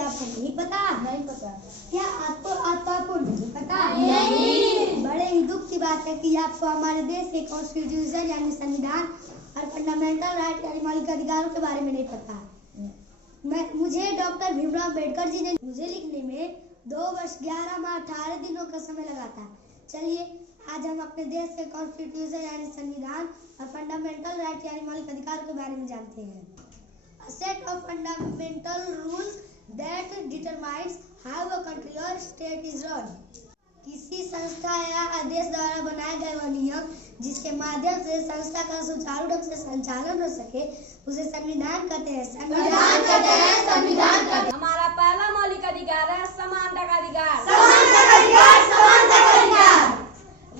आपको नहीं पता? नहीं पता। क्या आपको नहीं पता? नहीं। बड़े ही दुख की बात है कि आपको हमारे देश के कॉन्स्टिट्यूशन यानी संविधान और फंडामेंटल राइट यानी मौलिक अधिकारों के बारे में नहीं पता। मुझे डॉक्टर भीमराव अम्बेडकर जी ने मुझे लिखने में 2 वर्ष 11 माह 18 दिनों का समय लगा था। चलिए आज हम अपने देश के कॉन्स्टिट्यूशन यानी संविधान और फंडामेंटल राइट यानी मौलिक अधिकारों के बारे में जानते हैं। A set of fundamental rules that determines how a country or state is run. किसी संस्था या आदेश द्वारा बनाए गए वह नियम जिसके माध्यम से संस्था का सुचारू ढंग से संचालन हो सके उसे संविधान कहते हैं। संविधान कहते हैं। संविधान कहते हैं। हमारा पहला मौलिक अधिकार है समानता का अधिकार। समानता का अधिकार। समानता का अधिकार।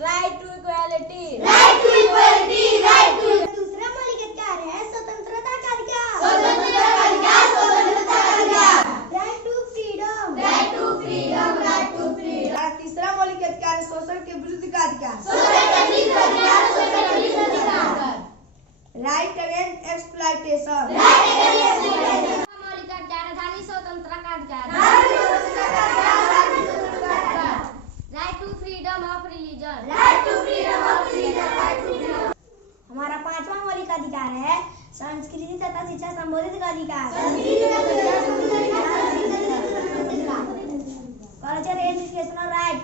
Right to equality. Right to equality. Right to. दूसरा मौलिक अधिकार है स्वतंत्रता का अधिकार। स्वतंत्रता का अधिकार। स्वतंत्रता का अधिकार। Right to freedom. Right to freedom. Right to freedom. तीसरा मौलिक अधिकार है शोषण के विरुद्ध का अधिकार। शोषण के विरुद्ध अधिकार। शोषण के विरुद्ध अधिकार। Right against exploitation. Right against exploitation. मौलिक अधिकार है धार्मिक स्वतंत्रता का अधिकार। धार्मिक स्वतंत्रता का अधिकार। धार्मिक स्वतंत्रता का अधिकार। Right to freedom of religion. Right to freedom of religion. Right to freedom. हमारा 5वां मौलिक अधिकार है संस्कृति तथा शिक्षा संबोधित का अधिकार। Culture educational right.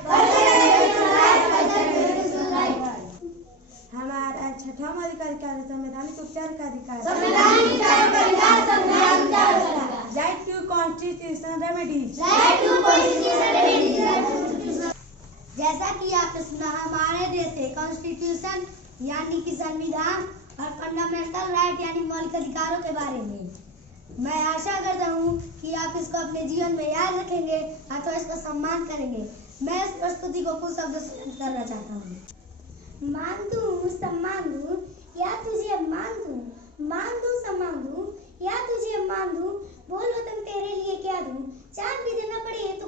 हमारा 6वां मौलिक अधिकार है संवैधानिक उपचार का अधिकार। संवैधानिक उपचार का अधिकार। संवैधानिक उपचार का अधिकार। Right to constitutional remedies. Right to constitutional remedies. जैसा कि आपने सुना हमारे देश के कॉन्स्टिट्यूशन यानी कि संविधान और फंडामेंटल राइट यानी मौलिक अधिकारों के बारे में मैं आशा करता हूँ कि आप इसको अपने जीवन में याद रखेंगे अथवा इसका सम्मान करेंगे। मैं इस प्रस्तुति को कुछ शब्दों से अंत करना चाहता हूँ। मान दूं सम्मान दूं या तुझे मान दूं, मान दूं सम्मान दूं या तुझे मान दूं, बोल वतन तेरे लिए क्या दूं, चांद भी देना पड़े तो